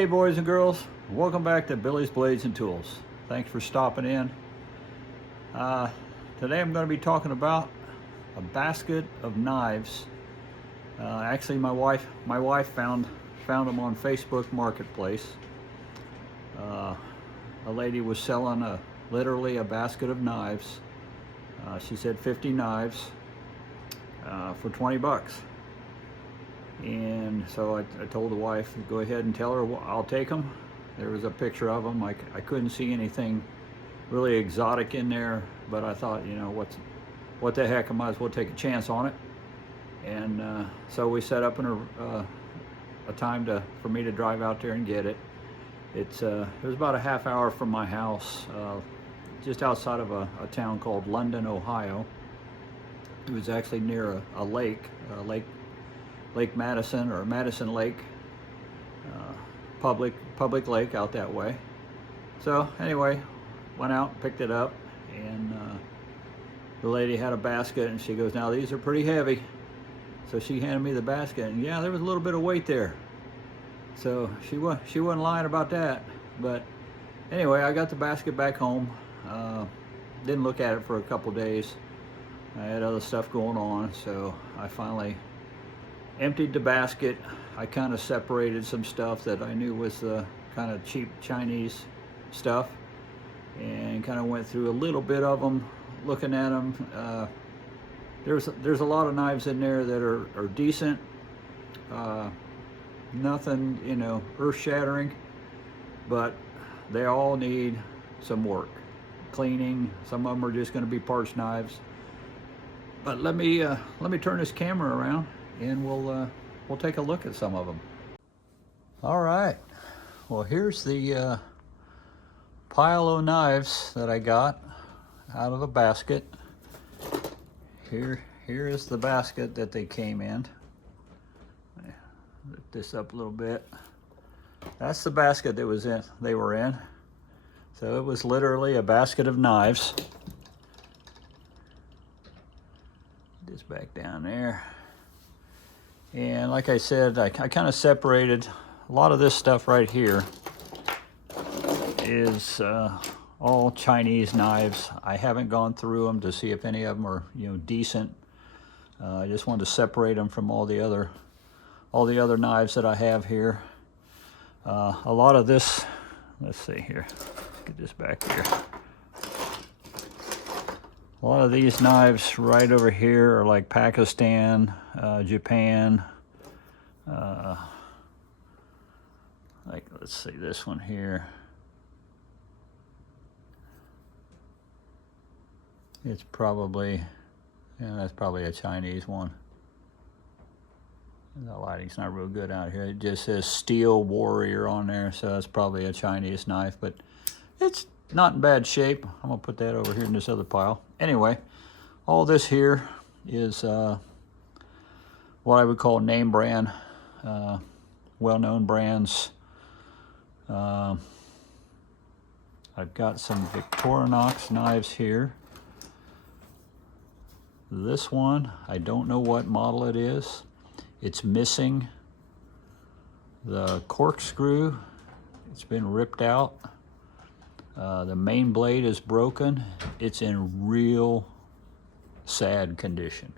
Hey boys and girls, welcome back to Billy's Blades and Tools. Thanks for stopping in. Today I'm going to be talking about a basket of knives. Actually my wife found them on Facebook Marketplace. A lady was selling literally a basket of knives. She said 50 knives for 20 bucks. And so I told the wife, go ahead and tell her I'll take them. There was a picture of them. I couldn't see anything really exotic in there, but I thought, you know, what the heck, I might as well take a chance on it. And so we set up a time for me to drive out there and get it. It was about a half hour from my house, just outside of a town called London, Ohio. It was actually near a lake, Lake Madison, or Madison Lake, public lake out that way. So anyway, went out, picked it up, and the lady had a basket, and she goes, now these are pretty heavy. So she handed me the basket, and yeah, there was a little bit of weight there. So she wasn't lying about that. But anyway, I got the basket back home. Didn't look at it for a couple days. I had other stuff going on, so I finally emptied the basket. I kind of separated some stuff that I knew was kind of cheap Chinese stuff, and kind of went through a little bit of them, looking at them. There's a lot of knives in there that are decent. Nothing, you know, earth-shattering, but they all need some work, cleaning. Some of them are just going to be parts knives. But let me turn this camera around, and we'll take a look at some of them. All right, well, here's the pile of knives that I got out of a basket. Here is the basket that they came in. Lift this up a little bit. That's the basket that they were in. So it was literally a basket of knives. This back down there. And like I said, I kind of separated a lot of this stuff right here is all Chinese knives. I haven't gone through them to see if any of them are, you know, decent. I just wanted to separate them from all the other knives that I have here. A lot of this, let's see here, get this back here. A lot of these knives right over here are like Pakistan, Japan, like, let's see, this one here. It's probably, yeah, that's probably a Chinese one. The lighting's not real good out here. It just says Steel Warrior on there, so that's probably a Chinese knife, but it's not in bad shape. I'm gonna put that over here in this other pile. Anyway, all this here is what I would call name brand, well-known brands. I've got some Victorinox knives here. This one, I don't know what model it is. It's missing the corkscrew. It's been ripped out. The main blade is broken. It's in real sad condition.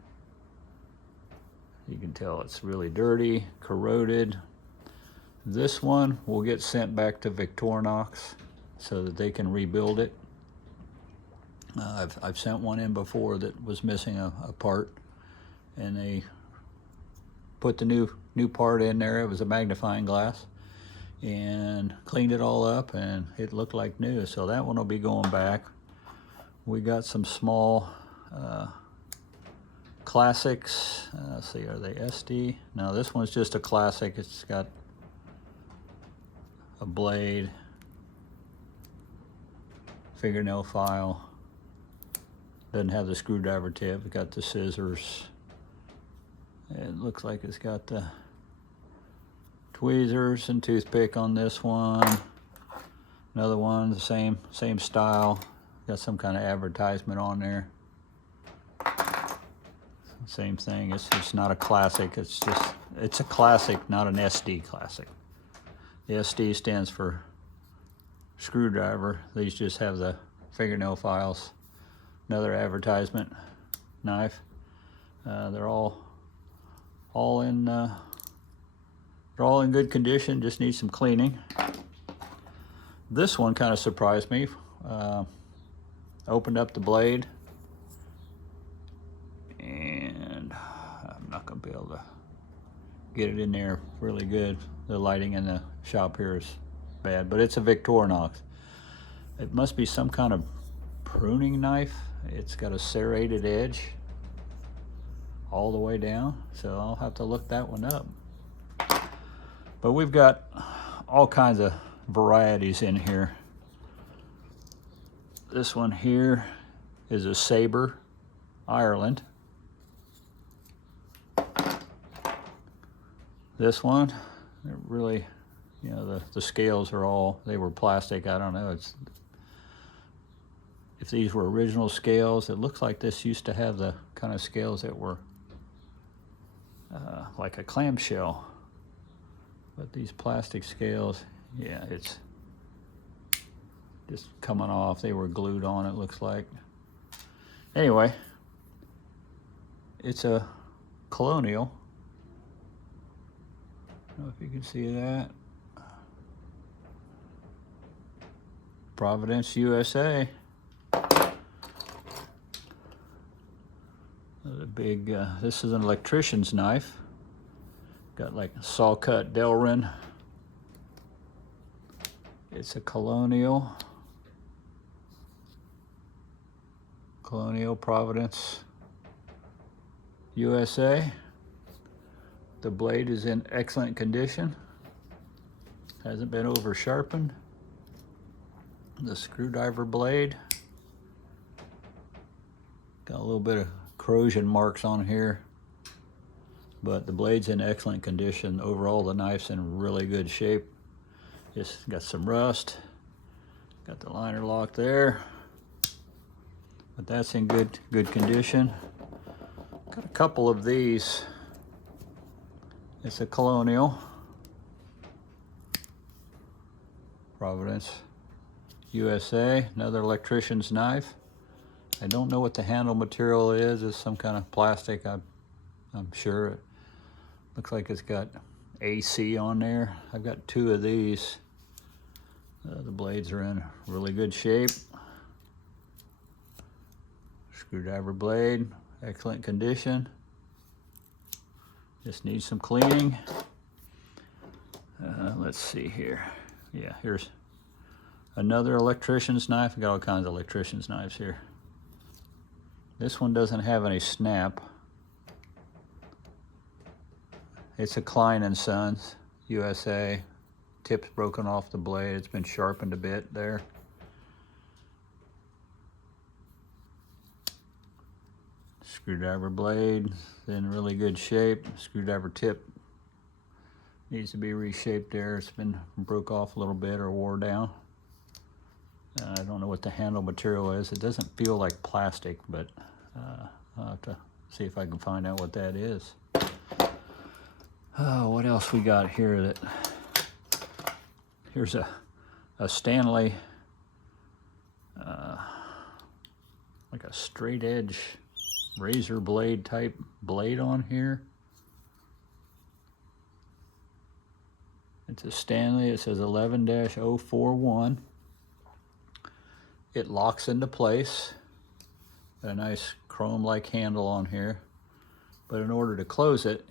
You can tell it's really dirty, corroded. This one will get sent back to Victorinox so that they can rebuild it. I've sent one in before that was missing a part, and they put the new part in there. It was a magnifying glass, and cleaned it all up, and it looked like new. So that one will be going back. We got some small classics. Let's see, are they SD? No, this one's just a classic. It's got a blade, fingernail file. Doesn't have the screwdriver tip. It's got the scissors. It looks like it's got the tweezers and toothpick on this one. Another one, the same style. Got some kind of advertisement on there. Same thing. It's not a classic. It's a classic, not an SD classic. The SD stands for screwdriver. These just have the fingernail files. Another advertisement knife. They're all in good condition. Just need some cleaning. This one kind of surprised me. Opened up the blade, and I'm not gonna be able to get it in there really good. The lighting in the shop here is bad, but it's a Victorinox. It must be some kind of pruning knife. It's got a serrated edge all the way down, so I'll have to look that one up. But we've got all kinds of varieties in here. This one here is a Sabre, Ireland. This one, it really, you know, the scales are all, they were plastic. I don't know, if these were original scales. It looks like this used to have the kind of scales that were like a clamshell. But these plastic scales, yeah, it's just coming off. They were glued on, it looks like. Anyway, it's a Colonial. I don't know if you can see that. Providence, USA. A big, this is an electrician's knife. Got like saw cut Delrin. It's a Colonial. Colonial, Providence, USA. The blade is in excellent condition. Hasn't been over sharpened. The screwdriver blade. Got a little bit of corrosion marks on here, but the blade's in excellent condition. Overall, the knife's in really good shape. Just got some rust. Got the liner lock there, but that's in good condition. Got a couple of these. It's a Colonial, Providence, USA. Another electrician's knife. I don't know what the handle material is. It's some kind of plastic, I'm sure. It looks like it's got AC on there. I've got two of these. The blades are in really good shape. Screwdriver blade, excellent condition. Just needs some cleaning. Let's see here. Yeah, here's another electrician's knife. Got all kinds of electrician's knives here. This one doesn't have any snap. It's a Klein & Sons, USA. Tip's broken off the blade. It's been sharpened a bit there. Screwdriver blade is in really good shape. Screwdriver tip needs to be reshaped there. It's been broke off a little bit or wore down. I don't know what the handle material is. It doesn't feel like plastic, but I'll have to see if I can find out what that is. What else we got here? Here's a Stanley, like a straight edge razor blade type blade on here. It's a Stanley. It says 11-041. It locks into place. Got a nice chrome-like handle on here. But in order to close it,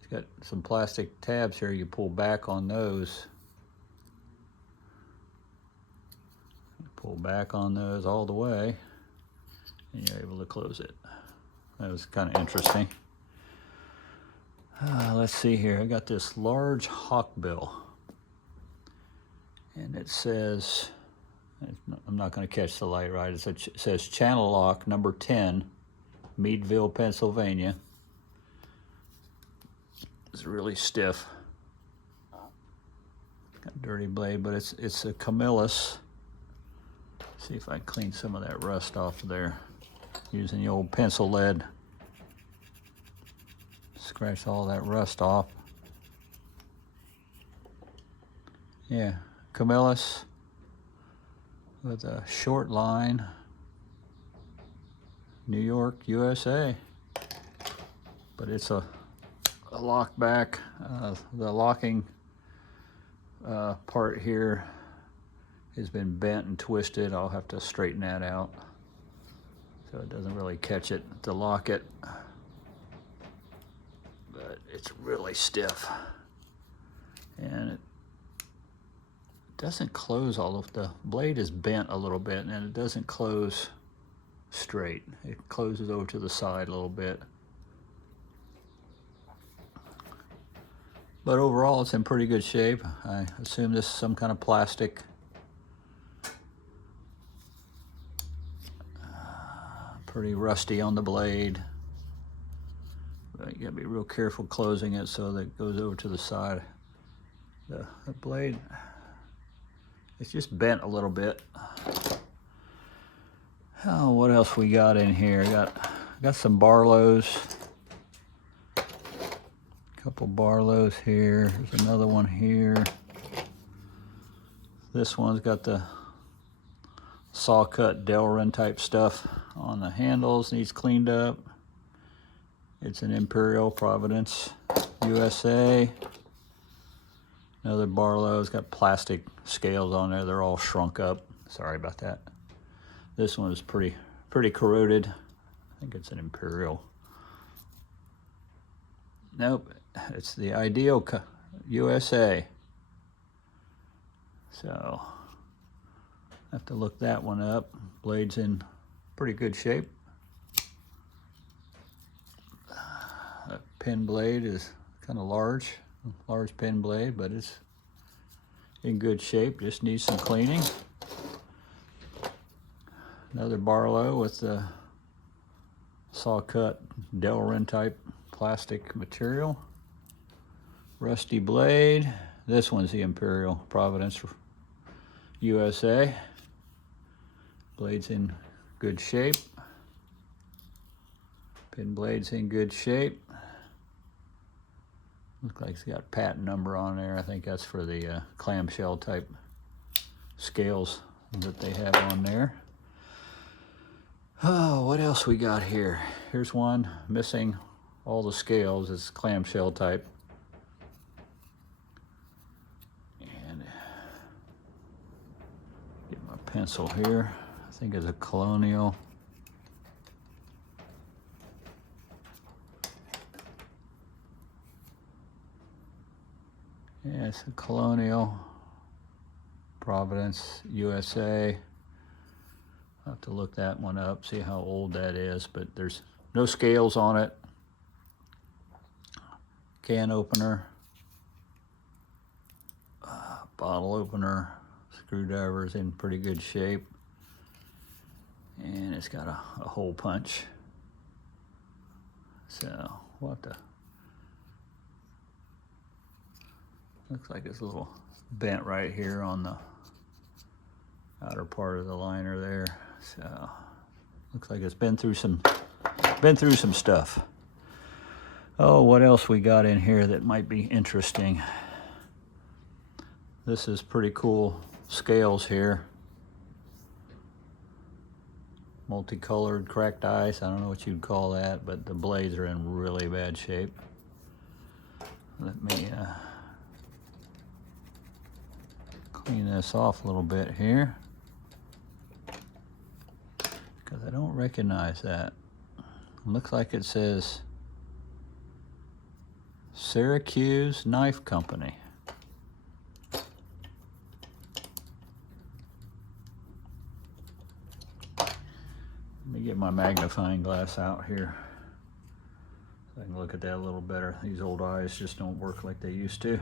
it's got some plastic tabs here. You pull back on those. Pull back on those all the way, and you're able to close it. That was kind of interesting. Let's see here. I got this large hawkbill, and it says, I'm not going to catch the light right. It says channel lock number 10, Meadville, Pennsylvania. It's really stiff. Got a dirty blade, but it's a Camillus. See if I can clean some of that rust off of there using the old pencil lead. Scratch all that rust off. Yeah, Camillus with a short line, New York, USA. But it's a lock back. The locking part here has been bent and twisted. I'll have to straighten that out so it doesn't really catch it to lock it. But it's really stiff. And it doesn't close all of the blade is bent a little bit, and it doesn't close straight. It closes over to the side a little bit. But overall, it's in pretty good shape. I assume this is some kind of plastic. Pretty rusty on the blade. But you gotta be real careful closing it so that it goes over to the side. The blade, it's just bent a little bit. Oh, what else we got in here? Got some Barlows. Couple Barlows here. There's another one here. This one's got the saw cut Delrin type stuff on the handles. Needs cleaned up. It's an Imperial Providence, USA. Another Barlow. It's got plastic scales on there. They're all shrunk up. Sorry about that. This one is pretty corroded. I think it's an Imperial. Nope. It's the Ideal USA. So, I have to look that one up. Blade's in pretty good shape. That pin blade is kind of large pin blade, but it's in good shape. Just needs some cleaning. Another Barlow with the saw cut Delrin type plastic material. Rusty blade. This one's the Imperial Providence, USA. Blade's in good shape. Pin blade's in good shape. Looks like it's got a patent number on there. I think that's for the clamshell type scales that they have on there. Oh, what else we got here? Here's one missing all the scales. It's clamshell type. And get my pencil here. I think it's a Colonial. Yeah, it's a Colonial Providence, USA. I'll have to look that one up, see how old that is, but there's no scales on it. Can opener, bottle opener, screwdriver's in pretty good shape, and it's got a hole punch. So we'll have to, looks like it's a little bent right here on the outer part of the liner there. So looks like it's been through some stuff. Oh, what else we got in here that might be interesting? This is pretty cool scales here. Multicolored cracked ice. I don't know what you'd call that, but the blades are in really bad shape. Let me clean this off a little bit here, because I don't recognize that. It looks like it says Syracuse Knife Company. Let me get my magnifying glass out here so I can look at that a little better. These old eyes just don't work like they used to.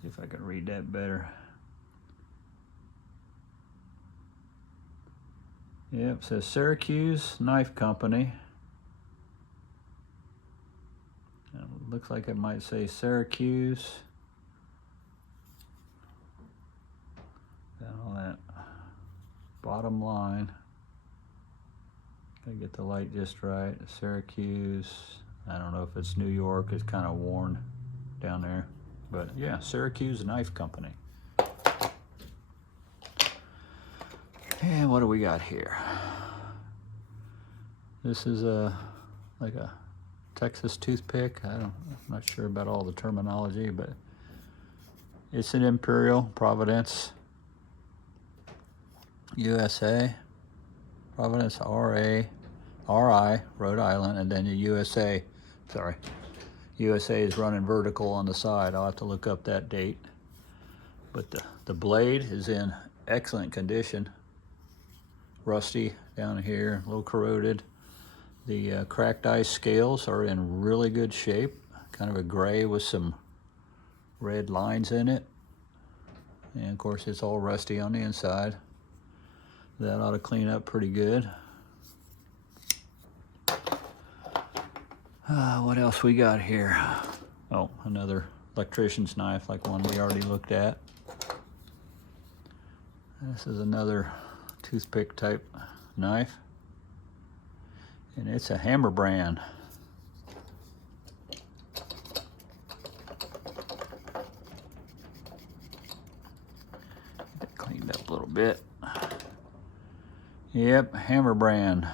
See if I can read that better. Yep, it says Syracuse Knife Company. And it looks like it might say Syracuse. Down on that bottom line. Gotta get the light just right. Syracuse. I don't know if it's New York. It's kind of worn down there. But yeah, Syracuse Knife Company. And what do we got here? This is like a Texas toothpick. I'm not sure about all the terminology, but it's an Imperial Providence USA, Providence RI, Rhode Island, and then the USA. Sorry, USA is running vertical on the side. I'll have to look up that date. But the blade is in excellent condition. Rusty down here, a little corroded. The cracked ice scales are in really good shape. Kind of a gray with some red lines in it. And of course it's all rusty on the inside. That ought to clean up pretty good. What else we got here? Oh, another electrician's knife like one we already looked at. This is another toothpick type knife. And it's a Hammer brand. Get it cleaned up a little bit. Yep, Hammer brand.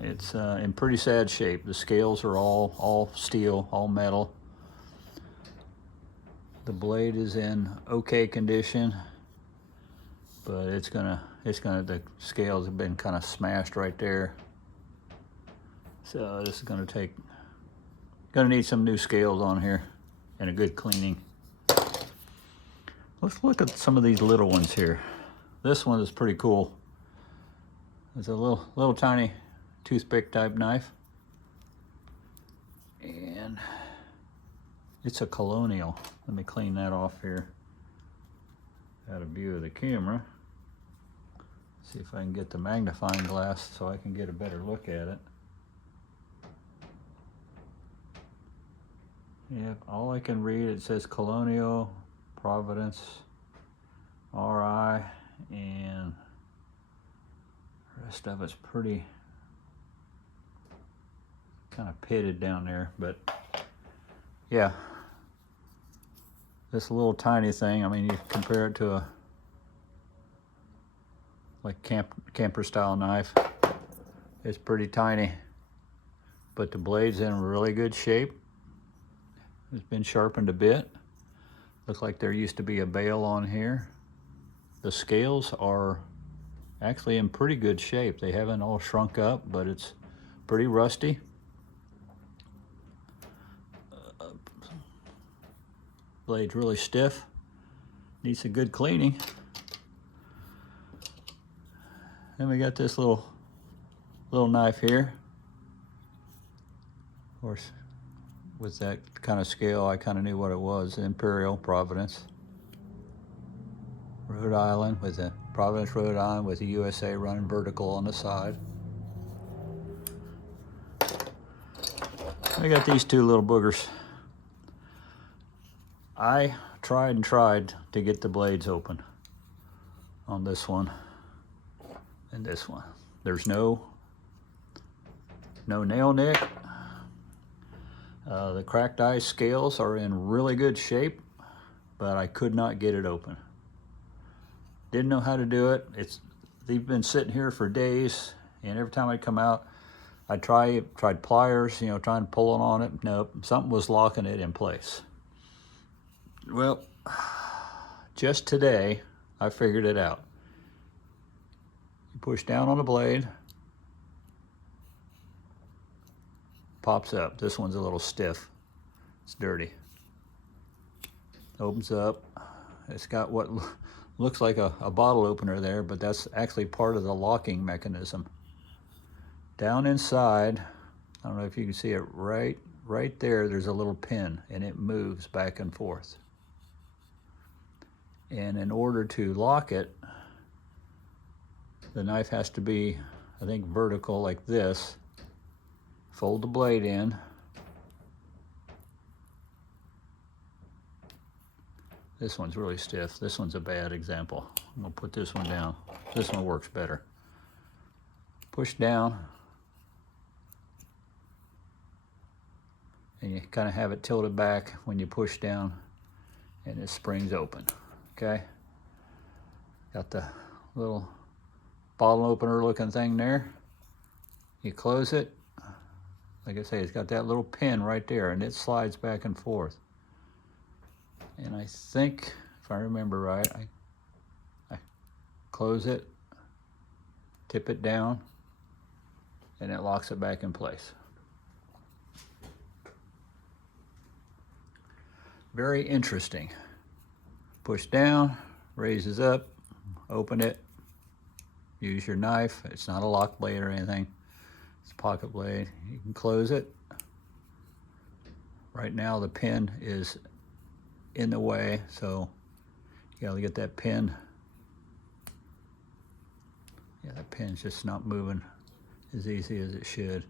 It's in pretty sad shape. The scales are all steel, all metal. The blade is in okay condition, but the scales have been kind of smashed right there. So this is gonna need some new scales on here and a good cleaning. Let's look at some of these little ones here. This one is pretty cool. It's a little tiny toothpick type knife. And it's a Colonial. Let me clean that off here. Out of view of the camera. See if I can get the magnifying glass so I can get a better look at it. Yep, all I can read, it says Colonial, Providence, RI, and the rest of it's pretty kind of pitted down there, but yeah. This little tiny thing, I mean, you compare it to a like camper style knife, it's pretty tiny, but the blade's in really good shape. It's been sharpened a bit. Looks like there used to be a bail on here. The scales are actually in pretty good shape. They haven't all shrunk up, but it's pretty rusty. Blade's really stiff. Needs a good cleaning. Then we got this little knife here. Of course, with that kind of scale, I kind of knew what it was. Imperial Providence, Rhode Island, with the Providence, Rhode Island, with the USA running vertical on the side. I got these two little boogers. I tried and tried to get the blades open on this one and this one. There's no nail nick. The cracked ice scales are in really good shape, but I could not get it open. Didn't know how to do it. They've been sitting here for days, and every time I come out, I tried pliers, trying to pull it on it. Nope, something was locking it in place. Well, just today, I figured it out. You push down on the blade, pops up. This one's a little stiff. It's dirty. Opens up. It's got what looks like a bottle opener there, but that's actually part of the locking mechanism. Down inside, I don't know if you can see it right there, there's a little pin, and it moves back and forth. And in order to lock it, the knife has to be, I think, vertical like this. Fold the blade in. This one's really stiff. This one's a bad example. I'm gonna put this one down. This one works better. Push down. And you kind of have it tilted back when you push down. and it springs open, okay? Got the little bottle opener looking thing there. You close it. Like I say, it's got that little pin right there, and it slides back and forth. And I think, if I remember right, I close it, tip it down, and it locks it back in place. Very interesting. Push down, raises up, open it, use your knife. It's not a lock blade or anything. It's a pocket blade. You can close it. Right now the pin is in the way, so you gotta get that pin. Yeah, that pin's just not moving as easy as it should.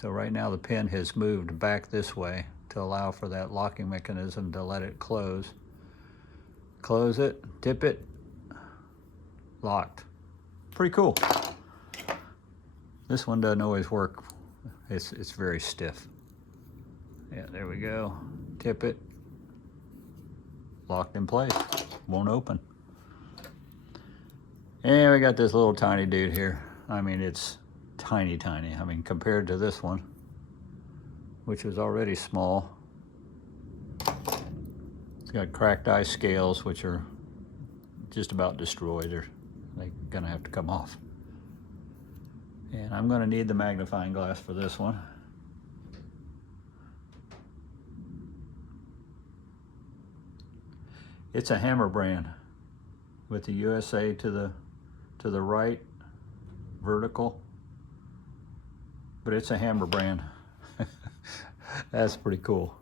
So right now the pin has moved back this way to allow for that locking mechanism to let it close. Close it, tip it, locked. Pretty cool. This one doesn't always work. It's very stiff. Yeah, there we go. Tip it, locked in place, won't open. And we got this little tiny dude here. I mean, it's tiny, tiny. I mean, compared to this one, which was already small. It's got cracked eye scales, which are just about destroyed. They're gonna have to come off. And I'm gonna need the magnifying glass for this one. It's a Hammer brand with the USA to the right, vertical, but it's a Hammer brand. That's pretty cool.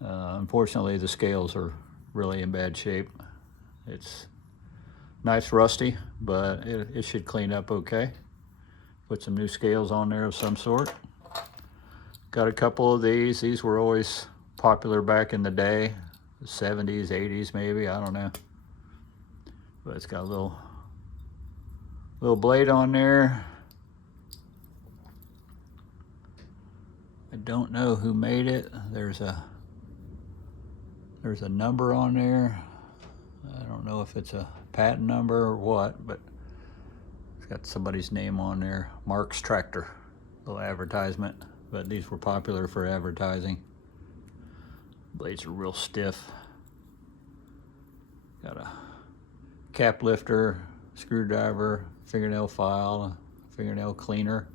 Unfortunately, the scales are really in bad shape. It's nice rusty, but it should clean up okay. Put some new scales on there of some sort. Got a couple of these. These were always popular back in the day, the 70s, 80s maybe, I don't know. But it's got a little blade on there. I don't know who made it. There's a number on there. I don't know if it's a patent number or what, but it's got somebody's name on there. Mark's Tractor, little advertisement. But these were popular for advertising. Blades are real stiff. Got a cap lifter, screwdriver, fingernail file, fingernail cleaner.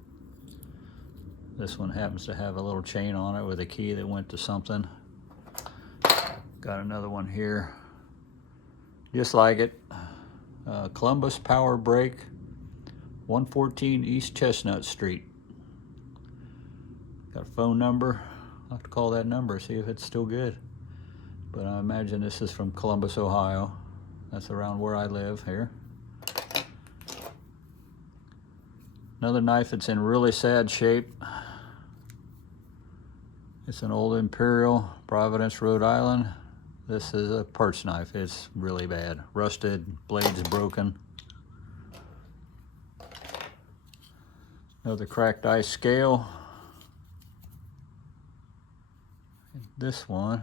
This one happens to have a little chain on it with a key that went to something. Got another one here, just like it. Columbus Power Brake, 114 East Chestnut Street. Got a phone number. I'll have to call that number, see if it's still good. But I imagine this is from Columbus, Ohio. That's around where I live here. Another knife that's in really sad shape. It's an old Imperial, Providence, Rhode Island. This is a parts knife. It's really bad. Rusted, blades broken. Another cracked eye scale. This one,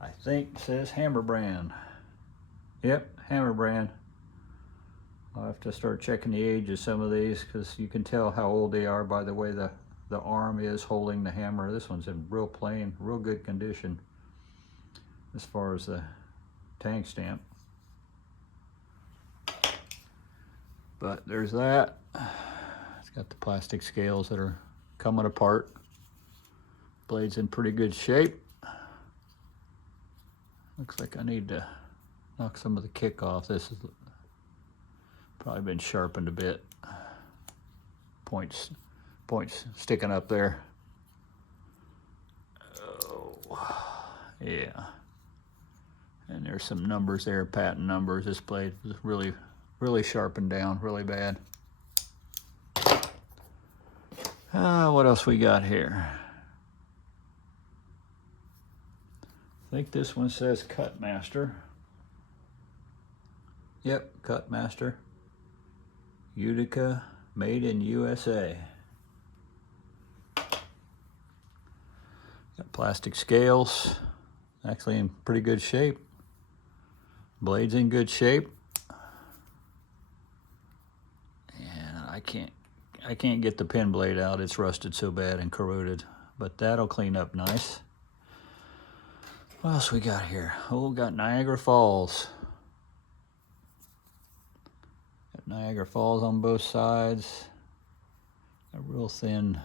I think, says Hammer brand. Yep, Hammer brand. I'll have to start checking the age of some of these because you can tell how old they are by the way the arm is holding the hammer. This one's in real plain, real good condition as far as the tank stamp. But there's that. It's got the plastic scales that are coming apart. Blade's in pretty good shape. Looks like I need to knock some of the kick off. This has probably been sharpened a bit. Points sticking up there. Oh, yeah. And there's some numbers there, patent numbers. This blade is really sharpened down, really bad. What else we got here? I think this one says Cut Master. Yep, Cut Master. Utica, made in USA. Got Plastic scales, actually in pretty good shape. Blade's in good shape. And I can't get the pin blade out. It's rusted so bad and corroded, but that'll clean up nice. What else we got here? Oh, we got Niagara Falls. Got Niagara Falls on both sides. Got real thin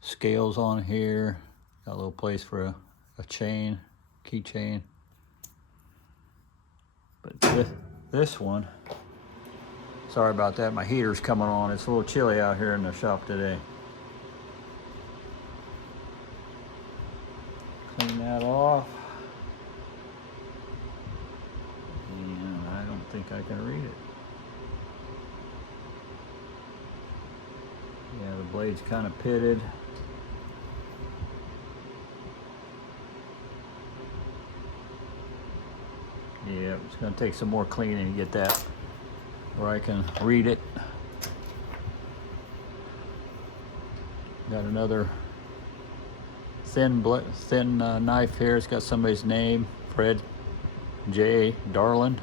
scales on here. Got a little place for a chain, keychain. But this one, sorry about that, my heater's coming on. It's a little chilly out here in the shop today. Clean that off. And I don't think I can read it. Yeah, the blade's kind of pitted. Yeah, it's going to take some more cleaning to get that where I can read it. Got another thin knife here. It's got somebody's name, Fred J. Darland.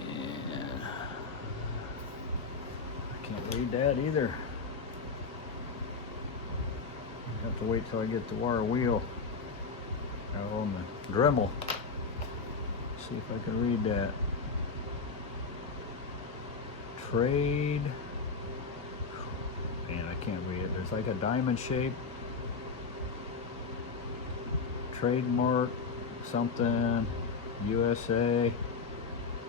And I can't read that either. I have to wait till I get the wire wheel out on the Dremel. See if I can read that. Trade. Man, I can't read it. There's like a diamond shape. Trademark something. USA.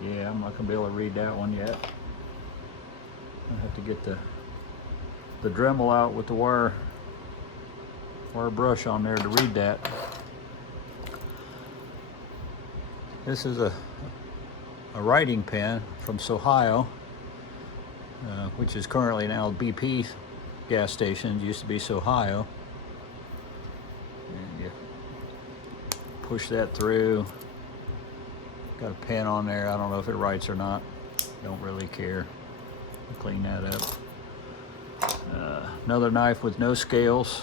Yeah, I'm not gonna be able to read that one yet. I have to get the Dremel out with the wire brush on there to read that. This is a writing pen from Sohio, which is currently now BP gas station. It used to be Sohio. And you push that through. Got a pen on there. I don't know if it writes or not. Don't really care. I'll clean that up. Another knife with no scales.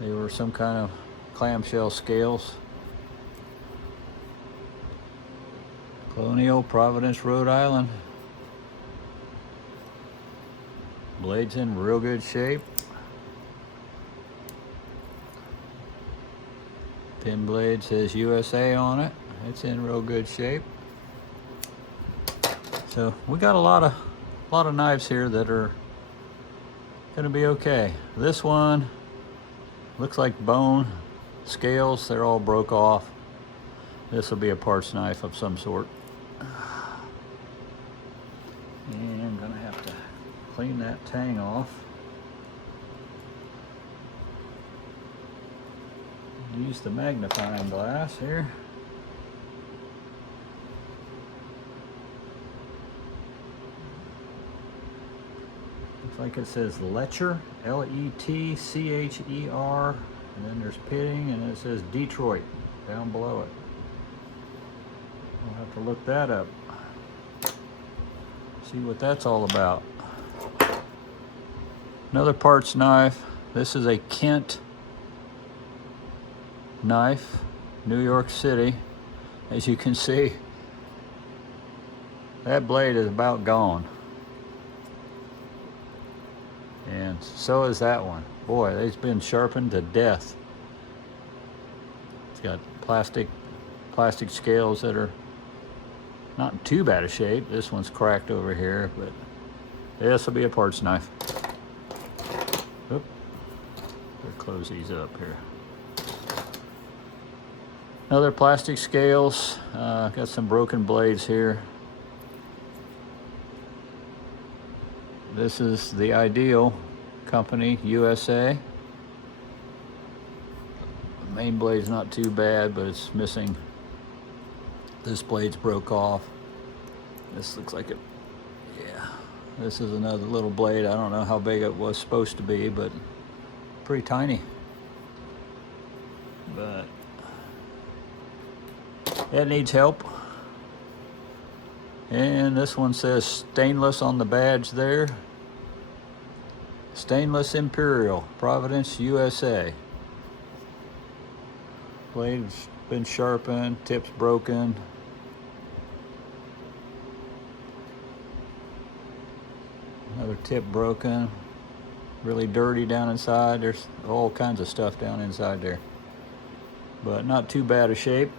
They were some kind of clamshell scales. Colonial, Providence, Rhode Island. Blade's in real good shape. Pin blade says USA on it. It's in real good shape. So we got a lot of knives here that are gonna be okay. This one looks like bone scales. They're all broke off. This will be a parts knife of some sort. And I'm gonna have to clean that tang off. Use the magnifying glass here. Looks like it says Letcher, L-E-T-C-H-E-R, and then there's pitting, and it says Detroit down below it. I'll have to look that up. See what that's all about. Another parts knife. This is a Kent knife, New York City. As you can see, that blade is about gone. And so is that one. Boy, it's been sharpened to death. It's got plastic scales that are not in too bad a shape. This one's cracked over here, but this will be a parts knife. Oop. Better close these up here. Another plastic scales. Got some broken blades here. This is the Ideal Company, USA. The main blade's not too bad, but it's missing. This blade's broke off. This looks like it, yeah. This is another little blade. I don't know how big it was supposed to be, but pretty tiny. But it needs help. And this one says stainless on the badge there. Stainless Imperial, Providence, USA. Blade's been sharpened, tip's broken. Another tip broken. Really dirty down inside. There's all kinds of stuff down inside there. But not too bad a shape.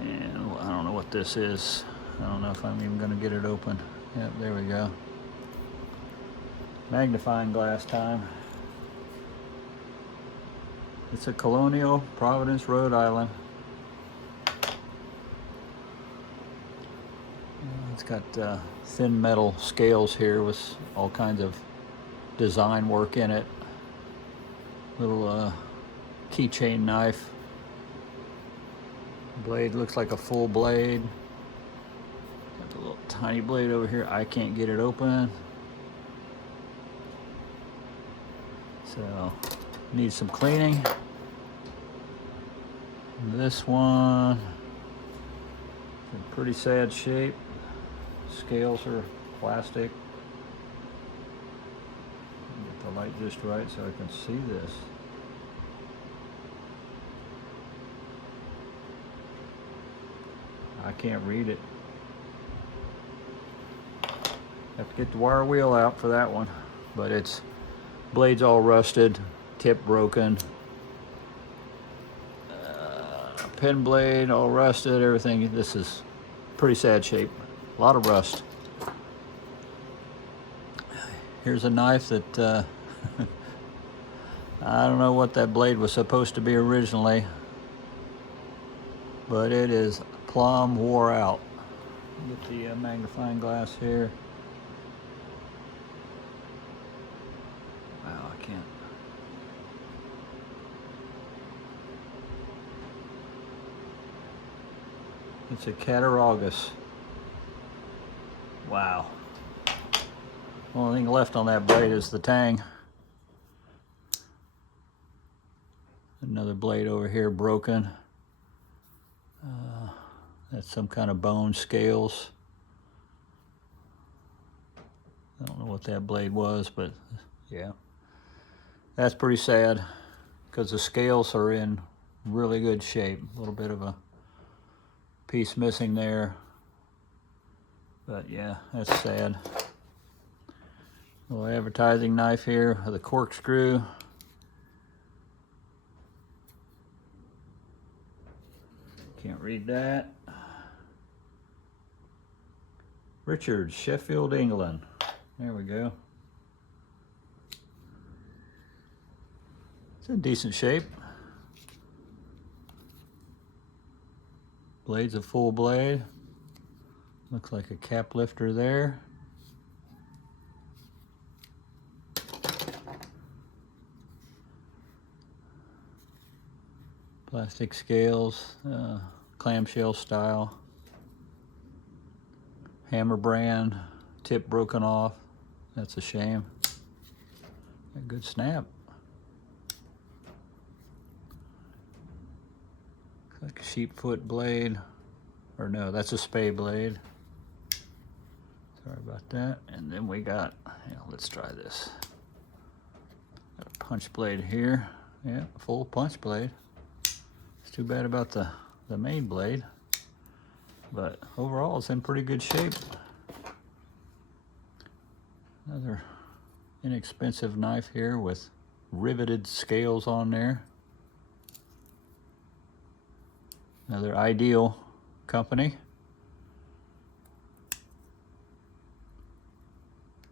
And I don't know what this is. I don't know if I'm even gonna get it open. Yep, there we go. Magnifying glass time. It's a Colonial, Providence, Rhode Island. It's got thin metal scales here with all kinds of design work in it. Little keychain knife. Blade looks like a full blade. Got the little tiny blade over here. I can't get it open. So, needs some cleaning. This one, in pretty sad shape. Scales are plastic. Get the light just right so I can see this. I can't read it. Have to get the wire wheel out for that one. But it's blade's all rusted, tip broken. Pen blade all rusted, everything. This is pretty sad shape. A lot of rust. Here's a knife that I don't know what that blade was supposed to be originally, but it is plumb wore out. Get the magnifying glass here. Wow, I can't. It's a Cattaraugus. Wow. Only thing left on that blade is the tang. Another blade over here broken. That's some kind of bone scales. I don't know what that blade was, but yeah. That's pretty sad because the scales are in really good shape. A little bit of a piece missing there. But yeah, that's sad. Little advertising knife here with a corkscrew. Can't read that. Richards, Sheffield, England. There we go. It's in decent shape. Blade's a full blade. Looks like a cap lifter there. Plastic scales, clamshell style. Hammer brand, tip broken off. That's a shame. A good snap. Looks like a sheepfoot blade. Or no, that's a spay blade. Sorry about that. And then we got, let's try this. Got a punch blade here. Yeah, full punch blade. It's too bad about the main blade. But overall, it's in pretty good shape. Another inexpensive knife here with riveted scales on there. Another Ideal company.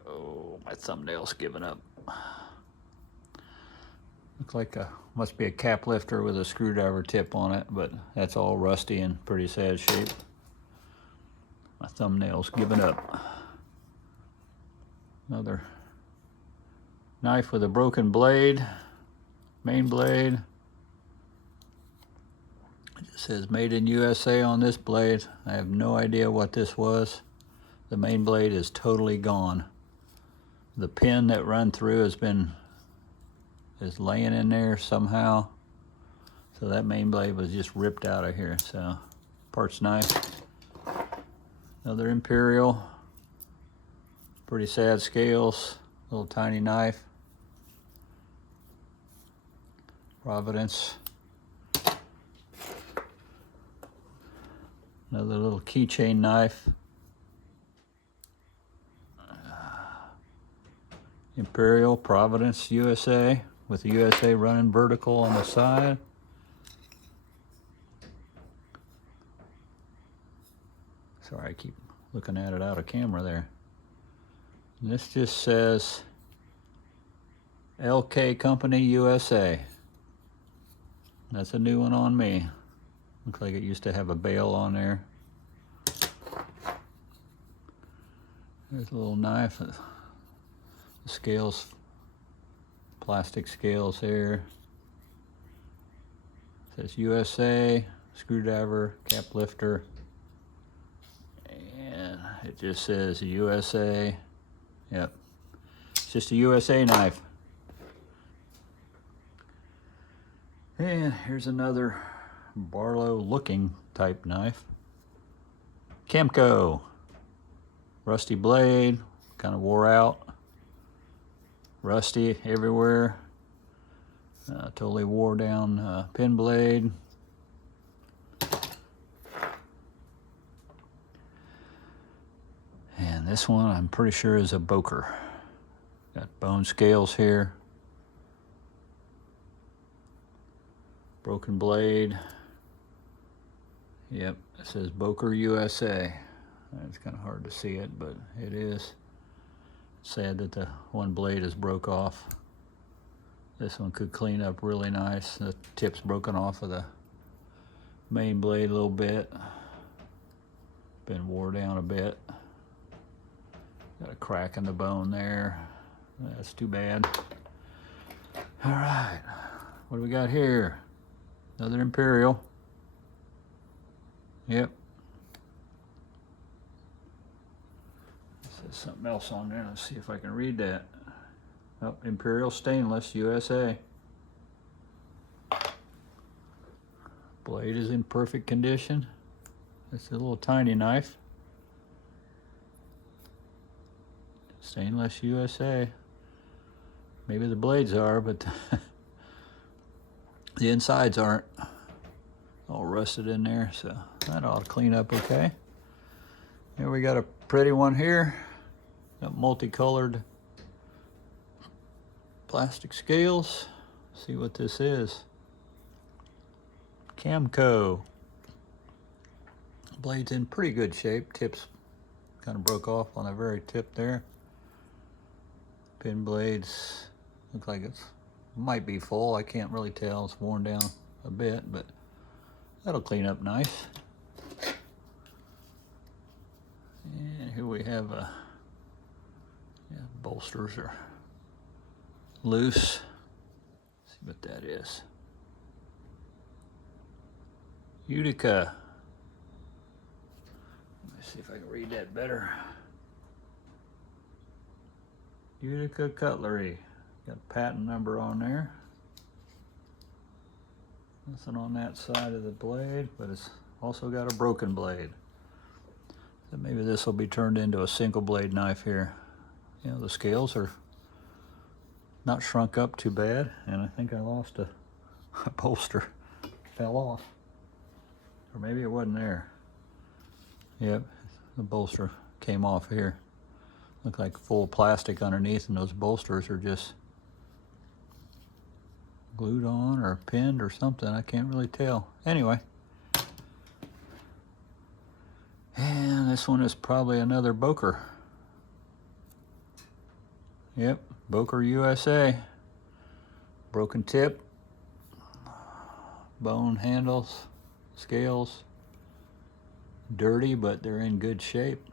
Oh, my thumbnail's giving up. Looks like must be a cap lifter with a screwdriver tip on it, but that's all rusty and pretty sad shape. My thumbnail's giving up. Another knife with a broken blade, main blade. It just says made in USA on this blade. I have no idea what this was. The main blade is totally gone. The pin that run through is laying in there somehow. So that main blade was just ripped out of here. So part's nice. Another Imperial, Pretty sad scales, little tiny knife. Providence. Another little keychain knife. Imperial, Providence, USA, with the USA running vertical on the side. Sorry, I keep looking at it out of camera there. And this just says LK Company USA. That's a new one on me. Looks like it used to have a bail on there. There's a little knife. The scales, plastic scales here. It says USA, screwdriver, cap lifter. And it just says USA. Yep. It's just a USA knife. And here's another Barlow looking type knife. Camco. Rusty blade, kind of wore out. Rusty everywhere. Totally wore down pin blade. And this one I'm pretty sure is a Boker. Got bone scales here. Broken blade. Yep, it says Boker USA. It's kind of hard to see it, but it is. Sad that the one blade is broke off. This one could clean up really nice. The tip's broken off of the main blade a little bit. Been wore down a bit. Got a crack in the bone there. That's too bad. All right, what do we got here? Another Imperial. Yep. There's something else on there. Let's see if I can read that. Oh, Imperial Stainless, USA. Blade is in perfect condition. It's a little tiny knife. Stainless, USA. Maybe the blades are, but the insides aren't. All rusted in there, so that ought to clean up okay. Here we got a pretty one here. Got multicolored plastic scales. See what this is. Camco. Blade's in pretty good shape. Tips kind of broke off on the very tip there. Pin blades look like it's might be full. I can't really tell. It's worn down a bit, but that'll clean up nice. And here we have bolsters are loose. Let's see what that is. Utica. Let me see if I can read that better. Utica Cutlery. Got a patent number on there. Nothing on that side of the blade, but it's also got a broken blade. So maybe this will be turned into a single blade knife here. You know, the scales are not shrunk up too bad, and I think I lost a bolster. Fell off. Or maybe it wasn't there. Yep, the bolster came off here. Looked like full plastic underneath, and those bolsters are just glued on or pinned or something. I can't really tell. Anyway. And this one is probably another Boker. Yep, Boker USA. Broken tip. Bone handles. Scales. Dirty, but they're in good shape.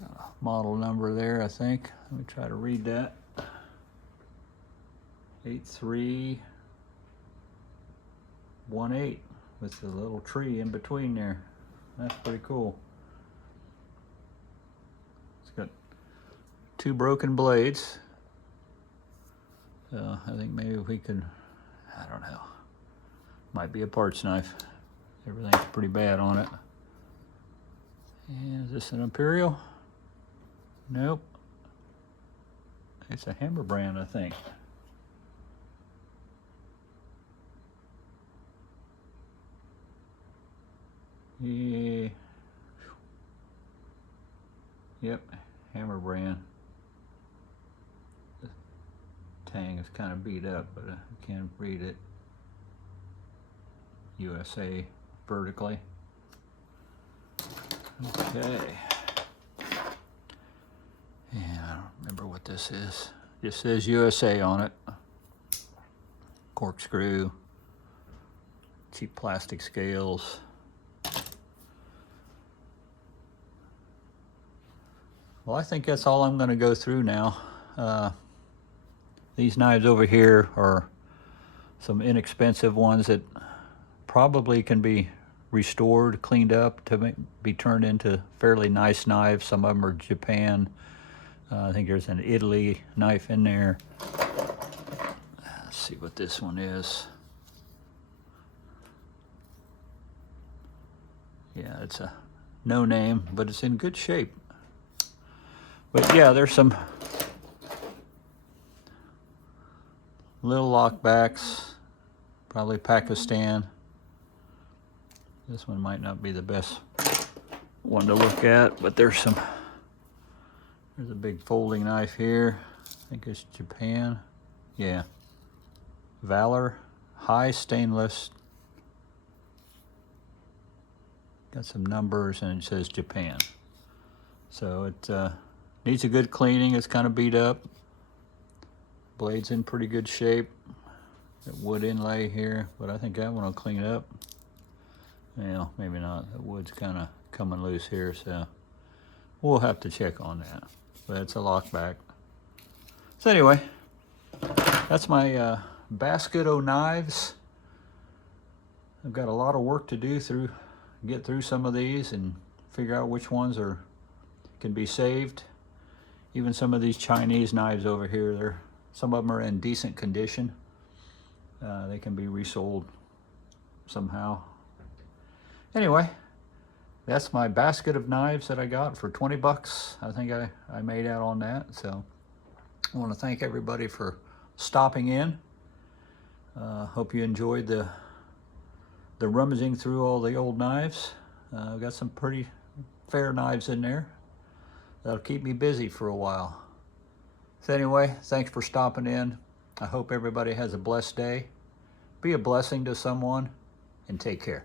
Got a model number there, I think. Let me try to read that. 8318 with the little tree in between there. That's pretty cool. It's got two broken blades. So I think maybe we could, I don't know. Might be a parts knife. Everything's pretty bad on it. And is this an Imperial? Nope. It's a Hammer brand, I think. Yeah. Yep, Hammer brand. The tang is kind of beat up, but I can't read it. USA vertically. Okay. Yeah, I don't remember what this is. It just says USA on it. Corkscrew. Cheap plastic scales. Well, I think that's all I'm going to go through now. These knives over here are some inexpensive ones that probably can be restored, cleaned up to be turned into fairly nice knives. Some of them are Japan. I think there's an Italy knife in there. Let's see what this one is. Yeah, it's a no name, but it's in good shape. But yeah, there's some little lockbacks, probably Pakistan. This one might not be the best one to look at, but there's a big folding knife here. I think it's Japan. Yeah. Valor, high stainless. Got some numbers and it says Japan. So it needs a good cleaning. It's kind of beat up. Blade's in pretty good shape. That wood inlay here, but I think that one will clean up. Well, maybe not. The wood's kind of coming loose here, so we'll have to check on that. But it's a lockback. So anyway, that's my basket of knives. I've got a lot of work to do get through some of these and figure out which ones can be saved. Even some of these Chinese knives over here, some of them are in decent condition. They can be resold somehow. Anyway, that's my basket of knives that I got for 20 bucks. I think I made out on that. So I want to thank everybody for stopping in. Hope you enjoyed the rummaging through all the old knives. I've got some pretty fair knives in there. That'll keep me busy for a while. So anyway, thanks for stopping in. I hope everybody has a blessed day. Be a blessing to someone and take care.